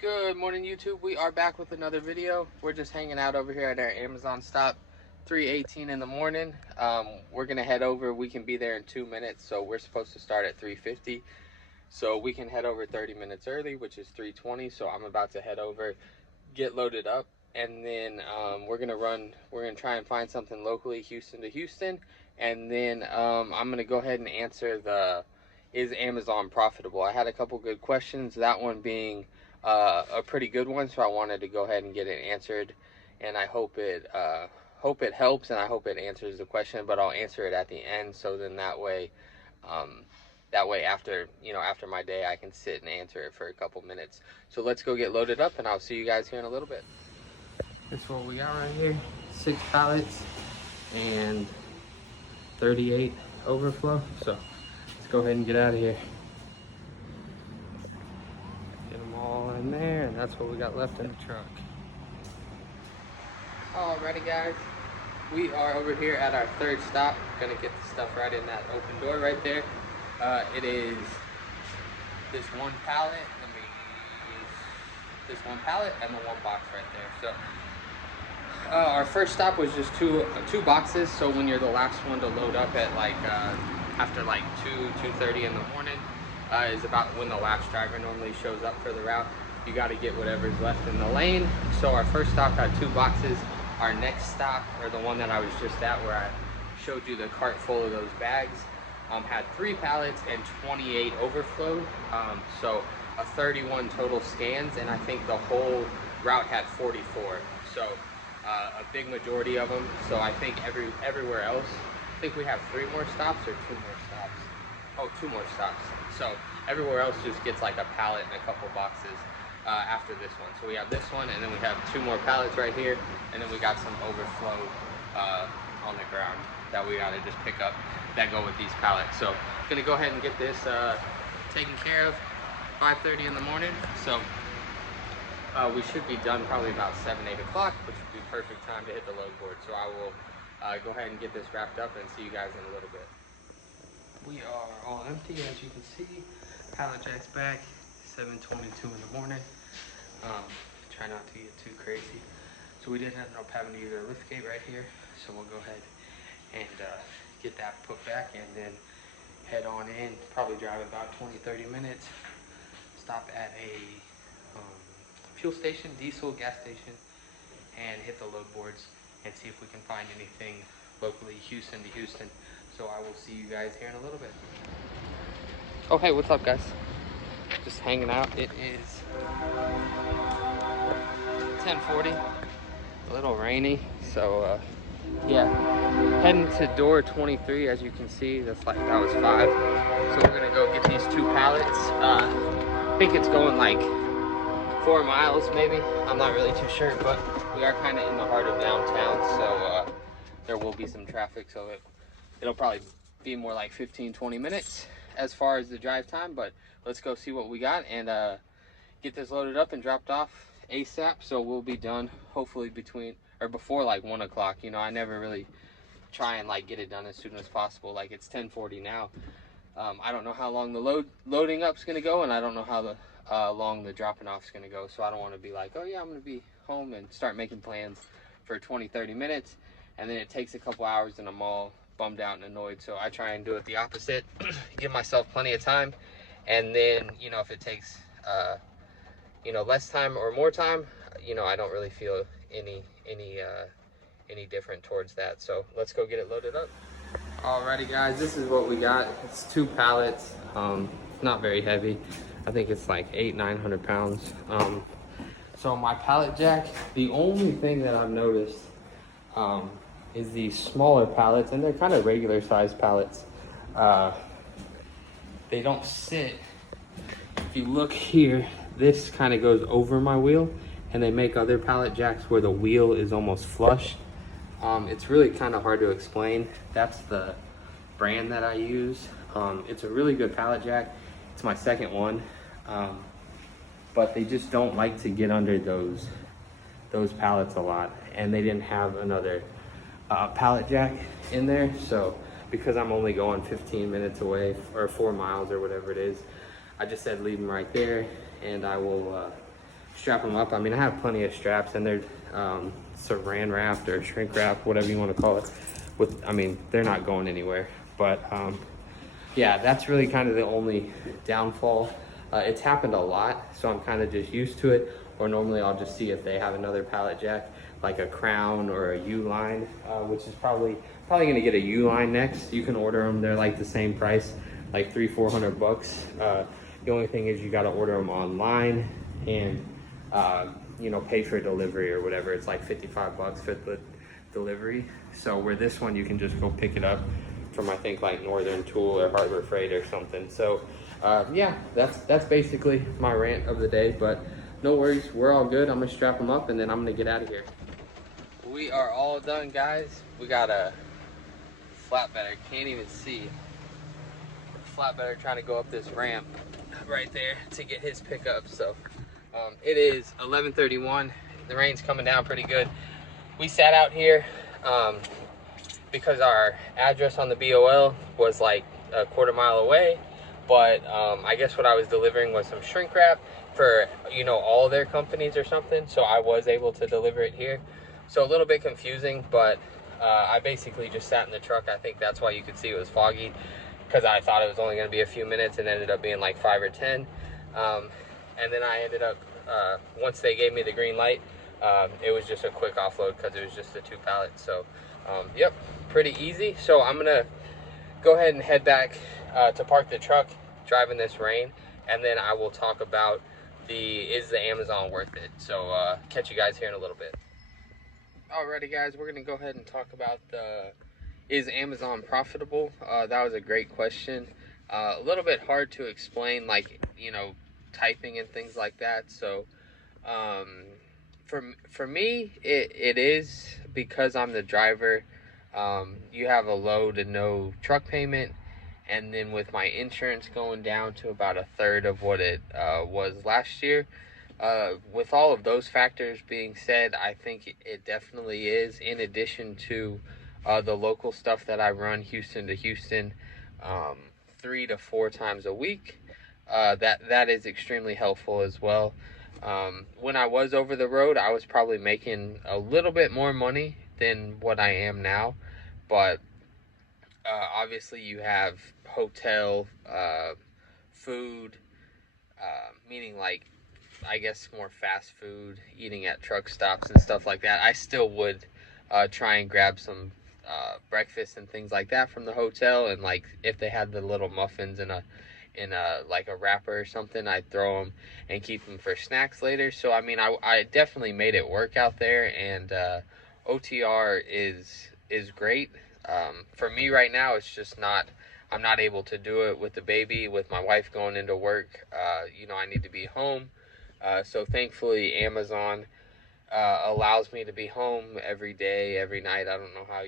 Good morning, YouTube. We are back with another video. We're just hanging out over here at our Amazon stop, 3:18 in the morning. We're gonna head over. We can be there in 2 minutes, so we're supposed to start at 3:50. So we can head over 30 minutes early, which is 3:20. So I'm about to head over, get loaded up, and then we're gonna try and find something locally, Houston to Houston, and then I'm gonna go ahead and answer is Amazon profitable? I had a couple good questions, that one being a pretty good one, so I wanted to go ahead and get it answered, and I hope it helps, and I hope it answers the question, but I'll answer it at the end, so then that way after my day I can sit and answer it for a couple minutes. So let's go get loaded up, and I'll see you guys here in a little bit. This is what we got right here: 6 pallets and 38 overflow. So let's go ahead and get out of here. Get them all in there, and that's what we got left in the truck. Alrighty guys, we are over here at our third stop. Gonna get the stuff right in that open door right there. It is this one pallet. This one pallet and the one box right there. So our first stop was just two boxes. So when you're the last one to load up at after 2:30 in the morning, is about when the last driver normally shows up for the route. You got to get whatever's left in the lane. So our first stop had 2 boxes. Our next stop, or the one that I was just at where I showed you the cart full of those bags, had 3 pallets and 28 overflowed. So a 31 total scans, and I think the whole route had 44. So a big majority of them. So I think everywhere else, I think we have 3 more stops or 2 more stops. Oh, 2 more stops. So everywhere else just gets like a pallet and a couple boxes after this one. So we have this one, and then we have 2 more pallets right here, and then we got some overflow on the ground that we gotta just pick up that go with these pallets. So I'm gonna go ahead and get this taken care of 5:30 in the morning. So we should be done probably about 7-8 o'clock, which would be perfect time to hit the load board. So I will go ahead and get this wrapped up and see you guys in a little bit. We are all empty, as you can see. Pallet jack's back, 7:22 in the morning. Try not to get too crazy. So we did end up having to use our lift gate right here. So we'll go ahead and get that put back, and then head on in. Probably drive about 20-30 minutes. Stop at a fuel station, diesel gas station, and hit the load boards and see if we can find anything locally, Houston to Houston. So I will see you guys here in a little bit. Oh hey, what's up guys? Just hanging out. It is 10:40, a little rainy, so yeah, heading to door 23. As you can see, that was 5. So we're gonna go get these 2 pallets. I think it's going like 4 miles maybe, I'm not really too sure, but we are kind of in the heart of downtown, so there will be some traffic, so it'll probably be more like 15-20 minutes as far as the drive time. But let's go see what we got and get this loaded up and dropped off ASAP. So we'll be done hopefully before like 1 o'clock. You know, I never really try and get it done as soon as possible. Like, it's 10:40 now. I don't know how long the loading up's gonna go, and I don't know how long the dropping off's gonna go. So I don't want to be like, oh yeah, I'm gonna be home, and start making plans for 20-30 minutes, and then it takes a couple hours and I'm all bummed out and annoyed. So I try and do it the opposite. Give myself plenty of time, and then if it takes less time or more time, I don't really feel any different towards that. So let's go get it loaded up. Alrighty guys, this is what we got. It's 2 pallets. Not very heavy. I think it's like 800-900 pounds. So my pallet jack, the only thing that I've noticed is these smaller pallets, and they're kind of regular sized pallets. They don't sit. If you look here, this kind of goes over my wheel, and they make other pallet jacks where the wheel is almost flush. It's really kind of hard to explain. That's the brand that I use. It's a really good pallet jack. It's my second one, but they just don't like to get under those pallets a lot, and they didn't have another pallet jack in there. So because I'm only going 15 minutes away, or 4 miles or whatever it is, I just said leave them right there, and I will strap them up. I mean, I have plenty of straps, and they're saran wrapped or shrink wrap, whatever you want to call it. I mean, they're not going anywhere. But yeah, that's really kind of the only downfall. It's happened a lot, so I'm kind of just used to it. Or normally I'll just see if they have another pallet jack, like a Crown or a U-line, which is probably gonna get a U-line next. You can order them; they're like the same price, like $300-400 bucks. The only thing is you got to order them online and you know, pay for delivery or whatever. It's like 55 bucks for the delivery. So where this one, you can just go pick it up from, I think, like Northern Tool or Harbor Freight or something. So yeah, that's basically my rant of the day, but no worries, we're all good. I'm gonna strap them up and then I'm gonna get out of here. We are all done, guys. We got a flatbedder, can't even see. Flatbedder trying to go up this ramp right there to get his pickup. So it is 11:31. The rain's coming down pretty good. We sat out here because our address on the BOL was like a quarter mile away, but I guess what I was delivering was some shrink wrap for, you know, all their companies or something, so I was able to deliver it here. So a little bit confusing, but I basically just sat in the truck. I think that's why you could see it was foggy, because I thought it was only going to be a few minutes and ended up being like 5 or 10. And then I ended up, once they gave me the green light, it was just a quick offload because it was just the 2 pallets. So yep, pretty easy. So I'm gonna go ahead and head back to park the truck, drive in this rain, and then I will talk about is the Amazon worth it. So catch you guys here in a little bit. Alrighty, guys, we're gonna go ahead and talk about is Amazon profitable? That was a great question. A little bit hard to explain, like, you know, typing and things like that. So for me, it is, because I'm the driver. You have a low to no truck payment, and then with my insurance going down to about a third of what it was last year, with all of those factors being said, I think it definitely is, in addition to the local stuff that I run Houston to Houston 3 to 4 times a week. That is extremely helpful as well. When I was over the road, I was probably making a little bit more money than what I am now, but obviously you have hotel, food, meaning like, I guess, more fast food, eating at truck stops and stuff like that. I still would try and grab some breakfast and things like that from the hotel, and like if they had the little muffins in a like a wrapper or something, I'd throw them and keep them for snacks later. So I mean, I definitely made it work out there, and OTR is great. For me right now, it's just not, I'm not able to do it with the baby, with my wife going into work. You know, I need to be home. So thankfully Amazon allows me to be home every day, every night. I don't know how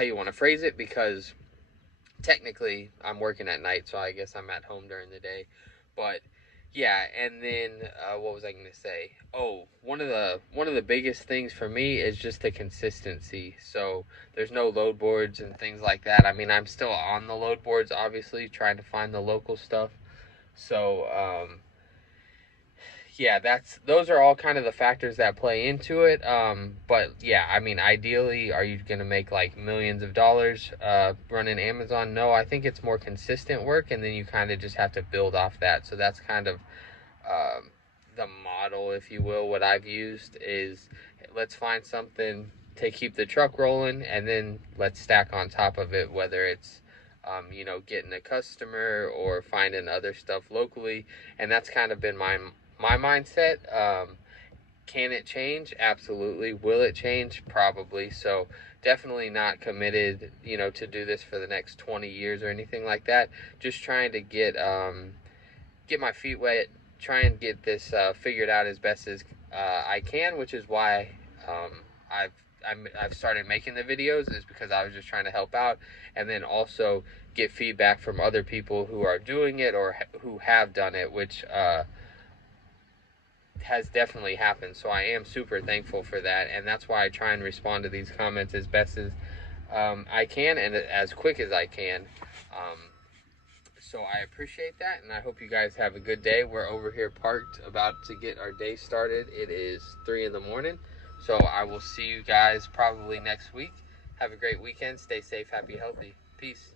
you want to phrase it, because technically I'm working at night, so I guess I'm at home during the day. But yeah, and then what was I going to say? Oh, one of the biggest things for me is just the consistency. So there's no load boards and things like that. I mean, I'm still on the load boards, obviously, trying to find the local stuff. So yeah, those are all kind of the factors that play into it. But yeah, I mean, ideally, are you going to make like millions of dollars running Amazon? No, I think it's more consistent work, and then you kind of just have to build off that. So that's kind of the model, if you will. What I've used is, let's find something to keep the truck rolling, and then let's stack on top of it, whether it's you know, getting a customer or finding other stuff locally. And that's kind of been my mindset. Can it change? Absolutely. Will it change? Probably. So definitely not committed, you know, to do this for the next 20 years or anything like that. Just trying to get my feet wet, try and get this figured out as best as I can, which is why I've started making the videos, is because I was just trying to help out, and then also get feedback from other people who are doing it or who have done it, which has definitely happened. So I am super thankful for that, and that's why I try and respond to these comments as best as I can, and as quick as I can. So I appreciate that, and I hope you guys have a good day. We're over here parked, about to get our day started. It is 3 in the morning. So I will see you guys probably next week. Have a great weekend. Stay safe, happy, healthy. Peace.